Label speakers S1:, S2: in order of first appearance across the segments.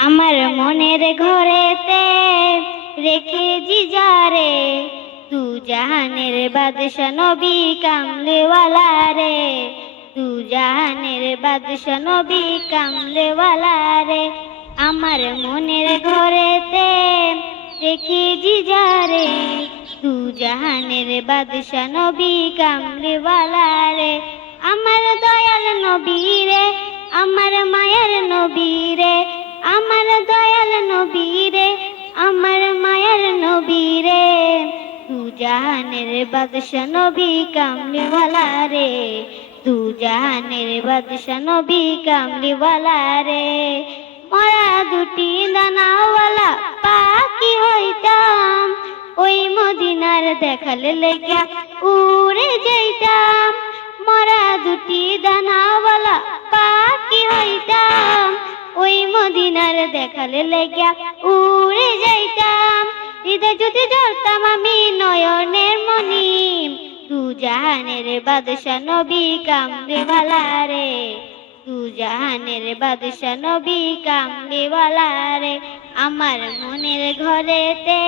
S1: আমার মনের ঘরেতে রেখে জিজারে তু জাহানের বাদশা নবী কামলেওয়ালা রে তু জাহানের বাদশা নবী কামলেওয়ালা রে আমার মনের ঘরেতে রেখে জিজারে তু জাহানের বাদশা নবী কামলেওয়ালা রে আমার দয়াল নবী রে আমার দয়াল নবী রে আমার মায়ের নবী রে তু জাহানের বাদশা নবী কামলিওয়ালা রে তু জাহানের বাদশা নবী কামলিওয়ালা রে। মরা দুটি দানাওয়ালা পাখি হইতাম, ওই মদিনার দেখালে লেগা উড়ে মদিনার দেখালে লেগা উড়ে যাইতাম। হৃদয় যদি ধরতাম আমি নয়নের মনি তু জাহানের বাদশা নবী কামলিওয়ালা রে তু জাহানের বাদশা নবী কামলিওয়ালা রে আমার মনের ঘরেতে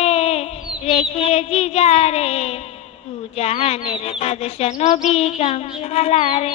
S1: রেখে জিজারে। তু জাহানের বাদশা নবী কামলিওয়ালা রে